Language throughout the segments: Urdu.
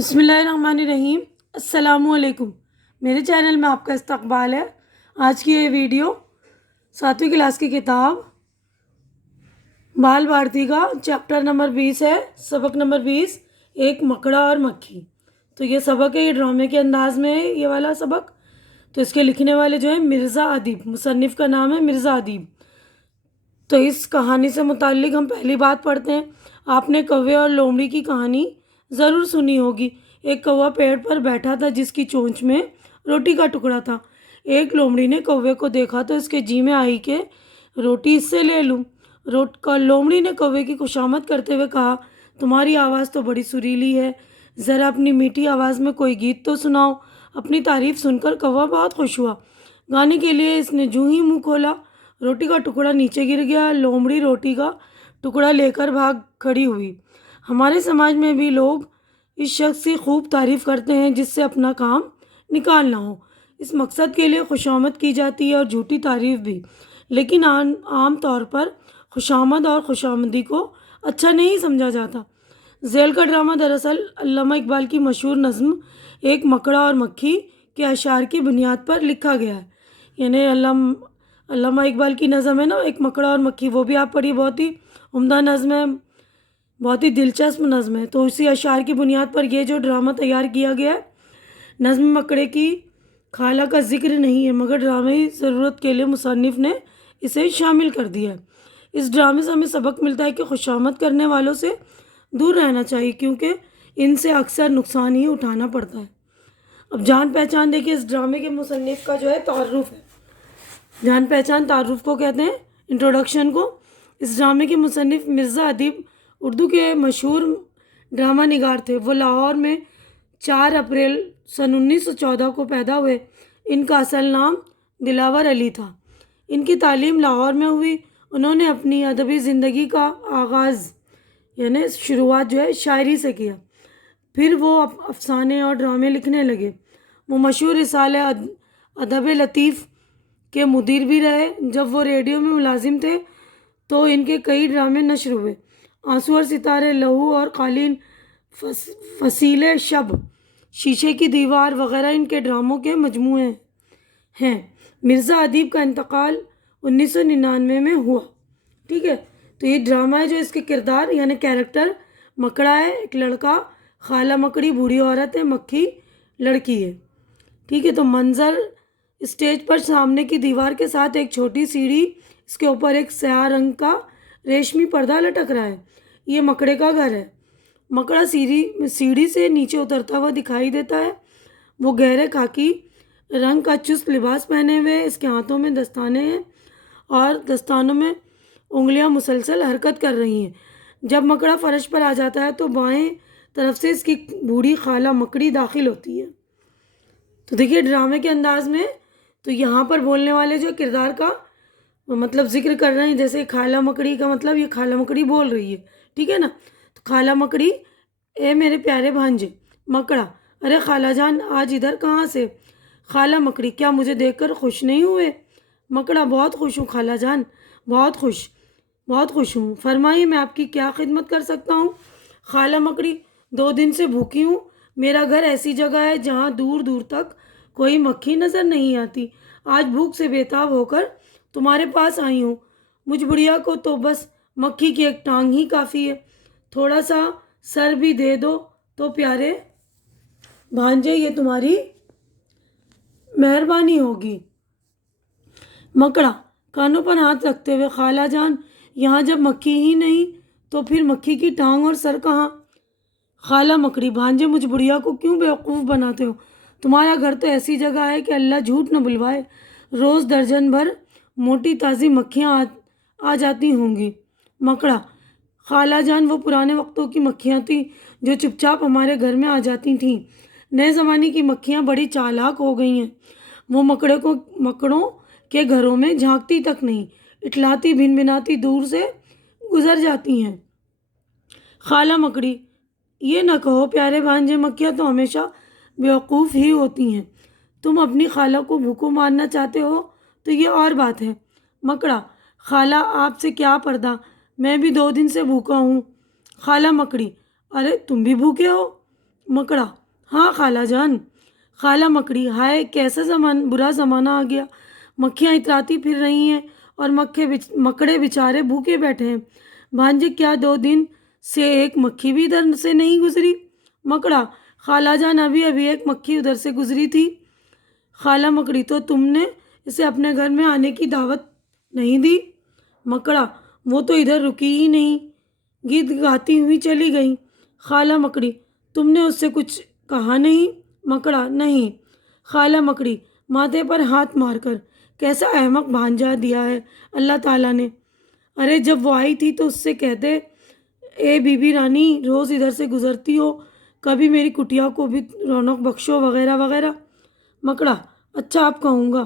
بسم اللہ الرحمن الرحیم۔ السلام علیکم۔ میرے چینل میں آپ کا استقبال ہے۔ آج کی یہ ویڈیو 7ویں کلاس کی کتاب بال بھارتی کا چیپٹر نمبر 20 ہے، سبق نمبر 20، ایک مکڑا اور مکھی۔ تو یہ سبق ہے، یہ ڈرامے کے انداز میں ہے یہ والا سبق۔ تو اس کے لکھنے والے جو ہیں مرزا ادیب، مصنف کا نام ہے مرزا ادیب۔ تو اس کہانی سے متعلق ہم پہلی بات پڑھتے ہیں۔ آپ نے کوے اور لومڑی کی کہانی ضرور سنی ہوگی۔ ایک کوا پیڑ پر بیٹھا تھا جس کی چونچ میں روٹی کا ٹکڑا تھا۔ ایک لومڑی نے کوے کو دیکھا تو اس کے جی میں آئی کہ روٹی اس سے لے لوں۔ لومڑی نے کوے کی خوشامد کرتے ہوئے کہا، تمہاری آواز تو بڑی سریلی ہے، ذرا اپنی میٹھی آواز میں کوئی گیت تو سناؤ۔ اپنی تعریف سن کر کوا بہت خوش ہوا۔ گانے کے لیے اس نے جو ہی منہ کھولا، روٹی کا ٹکڑا نیچے گر گیا۔ لومڑی روٹی کا ٹکڑا لے کر بھاگ کھڑی ہوئی۔ ہمارے سماج میں بھی لوگ اس شخص کی خوب تعریف کرتے ہیں جس سے اپنا کام نکالنا ہو۔ اس مقصد کے لیے خوشامد کی جاتی ہے اور جھوٹی تعریف بھی، لیکن عام طور پر خوشامد اور خوشامدی کو اچھا نہیں سمجھا جاتا۔ ذیل کا ڈرامہ دراصل علامہ اقبال کی مشہور نظم ایک مکڑا اور مکھی کے اشعار کی بنیاد پر لکھا گیا ہے۔ یعنی علامہ اقبال کی نظم ہے نا، ایک مکڑا اور مکھی، وہ بھی آپ پڑھیے، بہت ہی عمدہ نظم ہے، بہت ہی دلچسپ نظم ہے۔ تو اسی اشعار کی بنیاد پر یہ جو ڈرامہ تیار کیا گیا ہے۔ نظم مکڑے کی خالہ کا ذکر نہیں ہے، مگر ڈرامائی ضرورت کے لیے مصنف نے اسے شامل کر دیا ہے۔ اس ڈرامے سے ہمیں سبق ملتا ہے کہ خوشامد کرنے والوں سے دور رہنا چاہیے، کیونکہ ان سے اکثر نقصان ہی اٹھانا پڑتا ہے۔ اب جان پہچان دیکھیے، اس ڈرامے کے مصنف کا جو ہے تعارف ہے۔ جان پہچان تعارف کو کہتے ہیں، انٹروڈکشن کو۔ اس ڈرامے کے مصنف مرزا ادیب اردو کے مشہور ڈرامہ نگار تھے۔ وہ لاہور میں 4 اپریل سن 1914 کو پیدا ہوئے۔ ان کا اصل نام دلاور علی تھا۔ ان کی تعلیم لاہور میں ہوئی۔ انہوں نے اپنی ادبی زندگی کا آغاز یعنی شروعات جو ہے شاعری سے کیا، پھر وہ افسانے اور ڈرامے لکھنے لگے۔ وہ مشہور رسالہ ادب لطیف کے مدیر بھی رہے۔ جب وہ ریڈیو میں ملازم تھے تو ان کے کئی ڈرامے نشر ہوئے۔ آنسو اور ستارے، لہو اور قالین، فصیل شب، شیشے کی دیوار وغیرہ ان کے ڈراموں کے مجموعے ہیں۔ مرزا ادیب کا انتقال 1999 میں ہوا۔ ٹھیک ہے، تو یہ ڈرامہ ہے جو اس کے کردار یعنی کیریکٹر مکڑا ہے، ایک لڑکا، خالہ مکڑی بوڑھی عورت ہے، مکھی لڑکی ہے۔ ٹھیک ہے، تو منظر اسٹیج پر سامنے کی دیوار کے ساتھ ایک چھوٹی سیڑھی، اس کے اوپر ایک سیاہ رنگ کا ریشمی پردہ لٹک رہا ہے۔ یہ مکڑے کا گھر ہے۔ مکڑا سیڑھی سے نیچے اترتا ہوا دکھائی دیتا ہے۔ وہ گہرے خاکی رنگ کا چست لباس پہنے ہوئے، اس کے ہاتھوں میں دستانے ہیں اور دستانوں میں انگلیاں مسلسل حرکت کر رہی ہیں۔ جب مکڑا فرش پر آ جاتا ہے تو بائیں طرف سے اس کی بوڑھی خالہ مکڑی داخل ہوتی ہے۔ تو دیکھیے ڈرامے کے انداز میں، تو یہاں پر بولنے والے جو کردار کا مطلب ذکر کر رہے ہیں، جیسے خالہ مکڑی کا مطلب یہ خالہ مکڑی بول رہی ہے، ٹھیک ہے نا۔ تو خالہ مکڑی، اے میرے پیارے بھانجے۔ مکڑا، ارے خالہ جان آج ادھر کہاں سے؟ خالہ مکڑی، کیا مجھے دیکھ کر خوش نہیں ہوئے؟ مکڑا، بہت خوش ہوں خالہ جان، بہت خوش ہوں، فرمائیے میں آپ کی کیا خدمت کر سکتا ہوں؟ خالہ مکڑی، 2 دن سے بھوکی ہوں۔ میرا گھر ایسی جگہ ہے جہاں دور دور تک کوئی مکھی نظر نہیں آتی۔ آج بھوک سے بےتاب ہو کر تمہارے پاس آئی ہوں۔ مجھ بڑھیا کو تو بس مکھی کی ایک ٹانگ ہی کافی ہے، تھوڑا سا سر بھی دے دو تو پیارے بھانجے یہ تمہاری مہربانی ہوگی۔ مکڑا، کانوں پر ہاتھ رکھتے ہوئے، خالہ جان یہاں جب مکھی ہی نہیں تو پھر مکھی کی ٹانگ اور سر کہاں؟ خالہ مکڑی، بھانجے مجھ بڑھیا کو کیوں بیوقوف بناتے ہو؟ تمہارا گھر تو ایسی جگہ ہے کہ اللہ جھوٹ نہ بلوائے، روز درجن بھر موٹی تازی مکھیاں آ جاتی ہوں گی۔ مکڑا، خالہ جان وہ پرانے وقتوں کی مکھیاں تھیں جو چپ چاپ ہمارے گھر میں آ جاتی تھیں۔ نئے زمانے کی مکھیاں بڑی چالاک ہو گئی ہیں، وہ مکڑوں کے گھروں میں جھانکتی تک نہیں، اٹھلاتی بھن بھناتی دور سے گزر جاتی ہیں۔ خالہ مکڑی، یہ نہ کہو پیارے بھانجے، مکھیاں تو ہمیشہ بیوقوف ہی ہوتی ہیں۔ تم اپنی خالہ کو بھوکوں مارنا چاہتے ہو تو یہ اور بات ہے۔ مکڑا، خالہ آپ سے کیا پردہ، میں بھی 2 دن سے بھوکا ہوں۔ خالہ مکڑی، ارے تم بھی بھوکے ہو؟ مکڑا: ہاں خالہ جان۔ خالہ مکڑی: ہائے کیسا برا زمانہ آ گیا، مکھیاں اتراتی پھر رہی ہیں اور مکڑے بیچارے بھوکے بیٹھے ہیں۔ بھانجے کیا 2 دن سے ایک مکھی بھی ادھر سے نہیں گزری؟ مکڑا: خالہ جان ابھی ابھی ایک مکھی ادھر سے گزری تھی۔ خالہ مکڑی: تو تم نے اسے اپنے گھر میں آنے کی دعوت نہیں دی؟ مکڑا: وہ تو ادھر رکی ہی نہیں، گیت گاتی ہوئی چلی گئی۔ خالہ مکڑی: تم نے اس سے کچھ کہا نہیں؟ مکڑا: نہیں۔ خالہ مکڑی ماتھے پر ہاتھ مار کر: کیسا احمق بھانجا دیا ہے اللہ تعالیٰ نے۔ ارے جب وہ آئی تھی تو اس سے کہتے، اے بی بی رانی روز ادھر سے گزرتی ہو، کبھی میری کٹیا کو بھی رونق بخشو وغیرہ وغیرہ۔ مکڑا: اچھا اب کہوں گا۔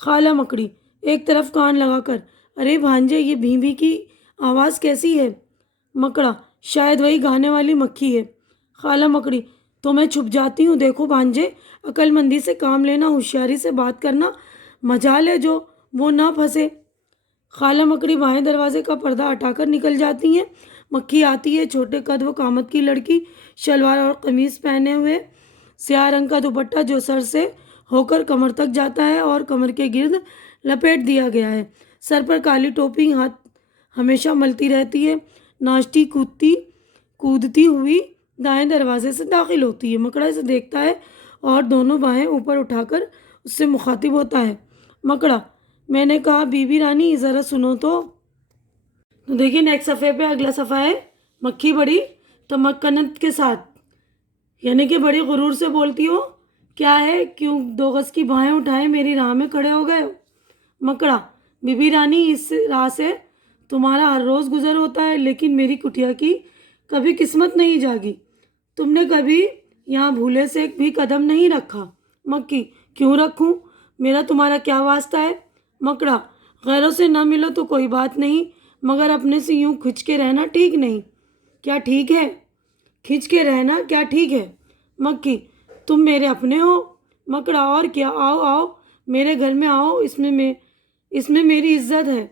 خالہ مکڑی ایک طرف کان لگا کر: ارے بھانجے یہ بھیں بھیں کی آواز کیسی ہے؟ مکڑا: شاید وہی گانے والی مکھی ہے۔ خالہ مکڑی: تو میں چھپ جاتی ہوں، دیکھو بھانجے عقل مندی سے کام لینا، ہوشیاری سے بات کرنا، مجال ہے جو وہ نہ پھنسے۔ خالہ مکڑی بائیں دروازے کا پردہ ہٹا کر نکل جاتی ہیں۔ مکھی آتی ہے، چھوٹے قد و قامت کی لڑکی، شلوار اور قمیص پہنے ہوئے، سیاہ رنگ کا دوپٹہ جو سر سے ہو کر کمر تک جاتا ہے اور کمر کے گرد لپیٹ دیا گیا ہے، سر پر کالی ٹوپی ہاتھ ہمیشہ ملتی رہتی ہے، ناچتی کودتی ہوئی دائیں دروازے سے داخل ہوتی ہے۔ مکڑا اسے دیکھتا ہے اور دونوں باہیں اوپر اٹھا کر اس سے مخاطب ہوتا ہے۔ مکڑا: میں نے کہا بی بی رانی ذرا سنو تو۔ دیکھیے نیکسٹ صفحے پہ اگلا صفحہ ہے، مکھی بڑی تمکنت کے ساتھ، یعنی کہ بڑی غرور سے بولتی ہو، کیا ہے کیوں 2 گز کی باہیں اٹھائے میری راہ میں کھڑے ہو گئے ہو؟ مکڑا: بی بی رانی اس راہ سے تمہارا ہر روز گزر ہوتا ہے، لیکن میری کٹیا کی کبھی قسمت نہیں جاگی، تم نے کبھی یہاں بھولے سے بھی قدم نہیں رکھا۔ مکھی: کیوں رکھوں، میرا تمہارا کیا واسطہ ہے؟ مکڑا: غیروں سے نہ ملو تو کوئی بات نہیں، مگر اپنے سے یوں کھنچ کے رہنا ٹھیک نہیں۔ کیا ٹھیک ہے؟ کھنچ کے رہنا کیا ٹھیک ہے؟ مکھی: تم میرے اپنے ہو۔ مکڑا: اور کیا، آؤ آؤ میرے گھر میں آؤ، اس میں میری عزت ہے۔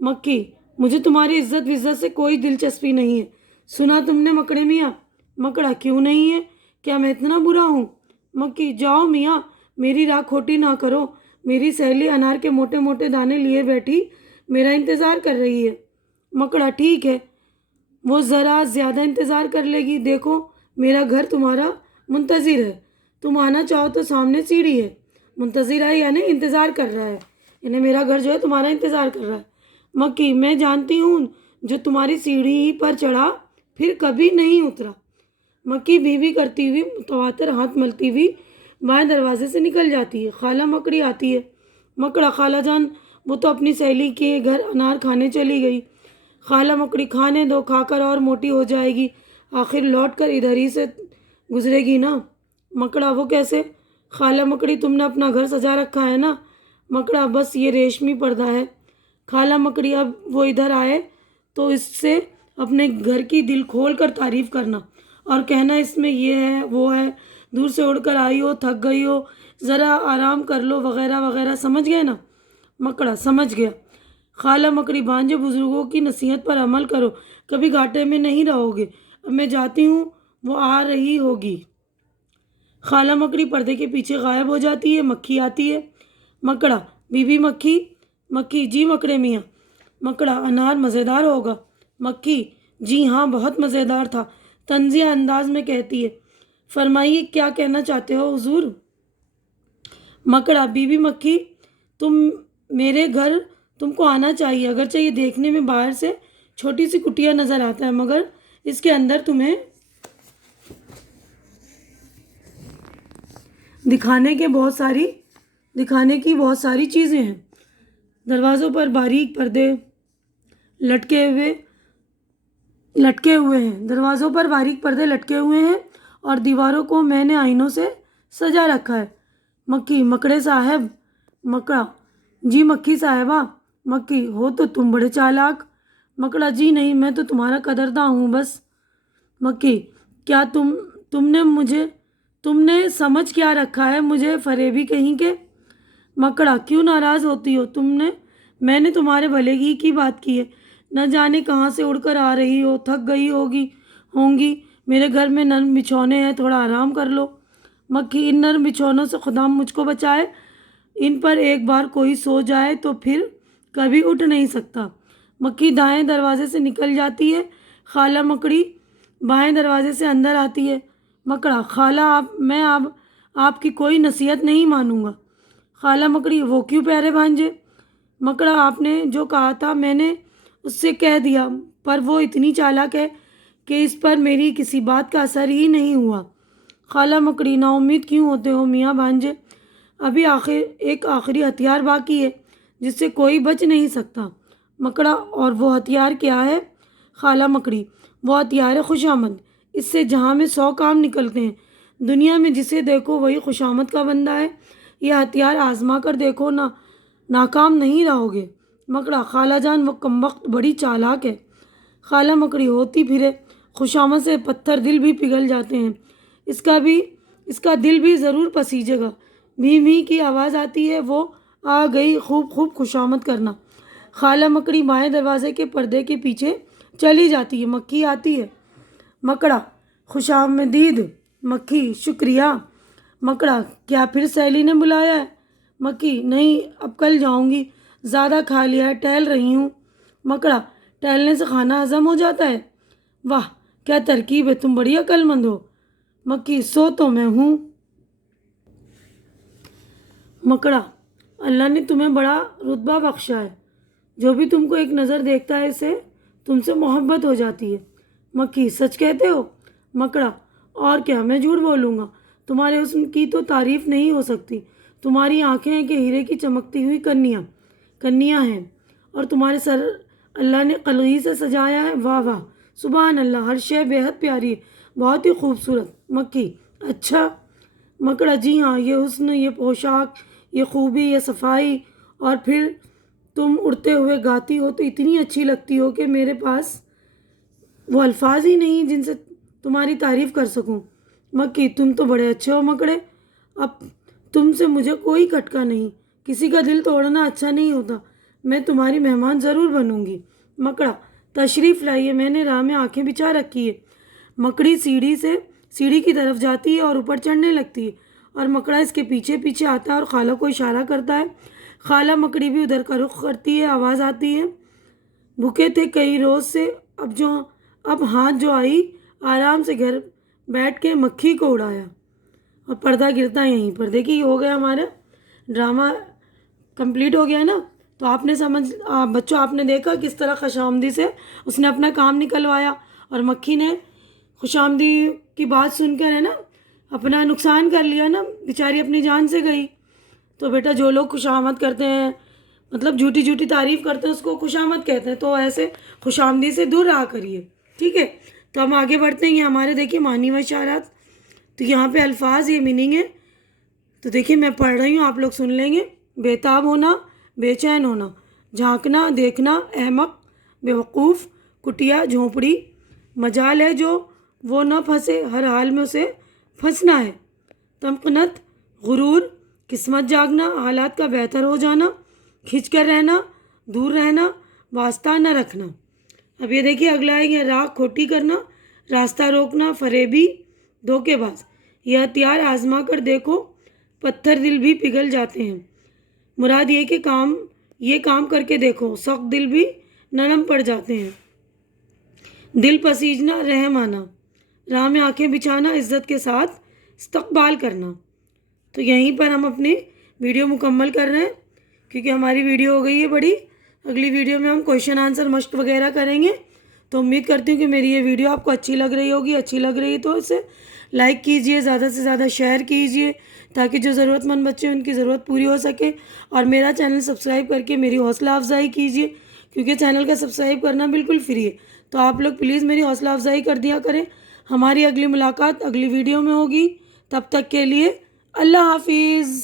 مکھی: مجھے تمہاری عزت وزت سے کوئی دلچسپی نہیں ہے، سنا تم نے مکڑے میاں؟ مکڑا: کیوں نہیں ہے، کیا میں اتنا برا ہوں؟ مکھی: جاؤ میاں، میری راہ کھوٹی نہ کرو، میری سہیلی انار کے موٹے موٹے دانے لیے بیٹھی میرا انتظار کر رہی ہے۔ مکڑا: ٹھیک ہے، وہ ذرا زیادہ انتظار کر لے گی، دیکھو میرا گھر تمہارا منتظر ہے، تم آنا چاہو تو سامنے سیڑھی ہے۔ منتظر ہے یعنی انتظار کر رہا ہے، یعنی میرا گھر جو ہے تمہارا انتظار کر رہا ہے۔ مکھی: میں جانتی ہوں، جو تمہاری سیڑھی ہی پر چڑھا پھر کبھی نہیں اترا۔ مکھی بی بی کرتی ہوئی متواتر ہاتھ ملتی ہوئی بائیں دروازے سے نکل جاتی ہے۔ خالہ مکڑی آتی ہے۔ مکڑا: خالہ جان وہ تو اپنی سہیلی کے گھر انار کھانے چلی گئی۔ خالہ مکڑی: کھانے دو، کھا کر اور موٹی ہو جائے گی، آخر لوٹ کر ادھر ہی سے گزرے گی نا۔ مکڑا: وہ کیسے؟ خالہ مکڑی: تم نے اپنا گھر سجا رکھا ہے نا۔ مکڑا: بس یہ ریشمی پردہ ہے۔ خالہ مکڑی: اب وہ ادھر آئے تو اس سے اپنے گھر کی دل کھول کر تعریف کرنا اور کہنا اس میں یہ ہے وہ ہے، دور سے اڑ کر آئی ہو، تھک گئی ہو، ذرا آرام کر لو وغیرہ وغیرہ، سمجھ گئے نا؟ مکڑا: سمجھ گیا۔ خالہ مکڑی: بھانجے بزرگوں کی نصیحت پر عمل کرو، کبھی گھاٹے میں نہیں رہو گے، اب میں جاتی ہوں، وہ آ رہی ہوگی۔ خالہ مکڑی پردے کے پیچھے غائب ہو جاتی ہے۔ مکھی آتی ہے۔ مکڑا: بی بی مکھی۔ مکھی: جی مکڑے میاں۔ مکڑا: انار مزیدار ہوگا۔ مکھی: جی ہاں بہت مزیدار تھا، طنزیہ انداز میں کہتی ہے۔ فرمائیے کیا کہنا چاہتے ہو حضور؟ مکڑا: بی بی مکھی میرے گھر تم کو آنا چاہیے، اگرچہ یہ دیکھنے میں باہر سے چھوٹی سی کٹیا نظر آتا ہے مگر اس کے اندر تمہیں دکھانے کی بہت ساری چیزیں ہیں۔ دروازوں پر باریک پردے لٹکے ہوئے ہیں اور دیواروں کو میں نے آئینوں سے سجا رکھا ہے۔ مکھی: مکڑے صاحب۔ مکڑا: جی مکھی صاحبہ۔ مکھی: ہو تو تم بڑے چالاک۔ مکڑا: جی نہیں، میں تو تمہارا قدرداں ہوں بس۔ مکھی: کیا تم نے سمجھ کیا رکھا ہے مجھے فریبی کہیں کے؟ مکڑا: کیوں ناراض ہوتی ہو، میں نے تمہارے بھلے کی بات کی ہے، نہ جانے کہاں سے اڑ کر آ رہی ہو، تھک گئی ہوں گی، میرے گھر میں نرم بچھونے ہیں، تھوڑا آرام کر لو۔ مکھی: ان نرم بچھونوں سے خدا مجھ کو بچائے، ان پر ایک بار کوئی سو جائے تو پھر کبھی اٹھ نہیں سکتا۔ مکھی دائیں دروازے سے نکل جاتی ہے۔ خالہ مکڑی بائیں دروازے سے اندر آتی ہے۔ مکڑا: خالہ میں اب آپ کی کوئی نصیحت نہیں مانوں گا۔ خالہ مکڑی: وہ کیوں پیارے بھانجے؟ مکڑا: آپ نے جو کہا تھا میں نے اس سے کہہ دیا، پر وہ اتنی چالاک ہے کہ اس پر میری کسی بات کا اثر ہی نہیں ہوا۔ خالہ مکڑی: نا امید کیوں ہوتے ہو میاں بھانجے؟ ابھی ایک آخری ہتھیار باقی ہے جس سے کوئی بچ نہیں سکتا۔ مکڑا: اور وہ ہتھیار کیا ہے؟ خالہ مکڑی: وہ ہتھیار ہے خوشامد۔ اس سے جہاں میں 100 کام نکلتے ہیں۔ دنیا میں جسے دیکھو وہی خوشامد کا بندہ ہے۔ یہ ہتھیار آزما کر دیکھو، ناکام نہیں رہو گے۔ مکڑا: خالہ جان وہ کمبخت بڑی چالاک ہے۔ خالہ مکڑی: ہوتی پھرے، خوشامد سے پتھر دل بھی پگھل جاتے ہیں، اس کا دل بھی ضرور پسیجے گا۔ بھی بھی کی آواز آتی ہے، وہ آ گئی، خوب خوب خوشامد کرنا۔ خالہ مکڑی بائیں دروازے کے پردے کے پیچھے چلی جاتی ہے۔ مکھی آتی ہے۔ مکڑا: خوشامدید۔ مکھی: شکریہ۔ مکڑا: کیا پھر سہیلی نے بلایا ہے؟ مکھی: نہیں، اب کل جاؤں گی، زیادہ کھا لیا ہے، ٹہل رہی ہوں۔ مکڑا: ٹہلنے سے کھانا ہضم ہو جاتا ہے؟ واہ کیا ترکیب ہے، تم بڑی عقل مند ہو۔ مکھی: سو تو میں ہوں۔ مکڑا: اللہ نے تمہیں بڑا رتبہ بخشا ہے، جو بھی تم کو ایک نظر دیکھتا ہے اسے تم سے محبت ہو جاتی ہے۔ مکھی: سچ کہتے ہو؟ مکڑا: اور کیا، میں جھوٹ بولوں گا؟ تمہارے حسن کی تو تعریف نہیں ہو سکتی۔ تمہاری آنکھیں ہیں کہ ہیرے کی چمکتی ہوئی کنیاں ہیں، اور تمہارے سر اللہ نے قلعی سے سجایا ہے۔ واہ واہ، سبحان اللہ، ہر شے بے حد پیاری ہے، بہت ہی خوبصورت۔ مکھی: اچھا؟ مکڑا: جی ہاں، یہ حسن، یہ پوشاک، یہ خوبی، یہ صفائی، اور پھر تم اڑتے ہوئے گاتی ہو تو اتنی اچھی لگتی ہو کہ میرے پاس وہ الفاظ ہی نہیں جن سے تمہاری تعریف کر سکوں۔ مکھی: تم تو بڑے اچھے ہو مکڑے، اب تم سے مجھے کوئی کھٹکا نہیں، کسی کا دل توڑنا اچھا نہیں ہوتا، میں تمہاری مہمان ضرور بنوں گی۔ مکڑا: تشریف لائیے، میں نے راہ میں آنکھیں بچھا رکھی ہے۔ مکڑی سیڑھی کی طرف جاتی ہے اور اوپر چڑھنے لگتی ہے، اور مکڑا اس کے پیچھے پیچھے آتا ہے اور خالہ کو اشارہ کرتا ہے۔ خالہ مکڑی بھی ادھر کا رخ کرتی ہے۔ آواز آتی ہے، بھوکے تھے کئی روز سے، اب ہاتھ جو آئی، آرام سے گھر بیٹھ کے مکھی کو اڑایا۔ اور پردہ گرتا یہیں پر۔ دیکھیے ہو گیا ہمارا ڈرامہ کمپلیٹ ہو گیا نا۔ تو بچوں آپ نے دیکھا کس طرح خوشامدی سے اس نے اپنا کام نکلوایا، اور مکھی نے خوشامدی کی بات سن کر ہے نا اپنا نقصان کر لیا نا، بیچاری اپنی جان سے گئی۔ تو بیٹا جو لوگ خوشامد کرتے ہیں، مطلب جھوٹی تعریف کرتے ہیں، اس کو خوشامد کہتے ہیں، تو ایسے خوشامدی سے دور رہا کریے، ٹھیک ہے؟ تو ہم آگے بڑھتے ہیں۔ یہ ہمارے دیکھیے معنی و اشارات، تو یہاں پہ الفاظ، یہ میننگ ہے۔ تو دیکھیے میں پڑھ رہی ہوں، آپ لوگ سن لیں گے۔ بےتاب ہونا، بے چین ہونا، جھانکنا، دیکھنا، احمق، بیوقوف، کٹیا، جھونپڑی، مجال ہے جو وہ نہ پھنسے، ہر حال میں اسے پھنسنا ہے۔ تمکنت، غرور، قسمت جاگنا، حالات کا بہتر ہو جانا، کھنچ کر رہنا، دور رہنا، واسطہ نہ رکھنا۔ اب یہ دیکھیے اگلا ہے، یہ راہ کھوٹی کرنا، راستہ روکنا، فریبی، دھوکے باز۔ یہ ہتھیار آزما کر دیکھو، پتھر دل بھی پگھل جاتے ہیں۔ مراد یہ کام کر کے دیکھو، سخت دل بھی نرم پڑ جاتے ہیں۔ دل پسیجنا، رحم آنا، راہ میں آنکھیں بچھانا، عزت کے ساتھ استقبال کرنا۔ تو یہیں پر ہم اپنی ویڈیو مکمل کر رہے ہیں، کیونکہ ہماری ویڈیو ہو گئی ہے بڑی۔ اگلی ویڈیو میں ہم کویشچن آنسر مشق وغیرہ کریں گے۔ تو امید کرتی ہوں کہ میری یہ ویڈیو آپ کو اچھی لگ رہی ہوگی۔ اچھی لگ رہی تو اسے لائک کیجئے، زیادہ سے زیادہ شیئر کیجئے، تاکہ جو ضرورت مند بچے ہیں ان کی ضرورت پوری ہو سکے۔ اور میرا چینل سبسکرائب کر کے میری حوصلہ افزائی کیجئے، کیونکہ چینل کا سبسکرائب کرنا بالکل فری ہے۔ تو آپ لوگ پلیز میری حوصلہ افزائی کر دیا کریں۔ ہماری اگلی ملاقات اگلی ویڈیو میں ہوگی، تب تک کے لیے اللہ حافظ۔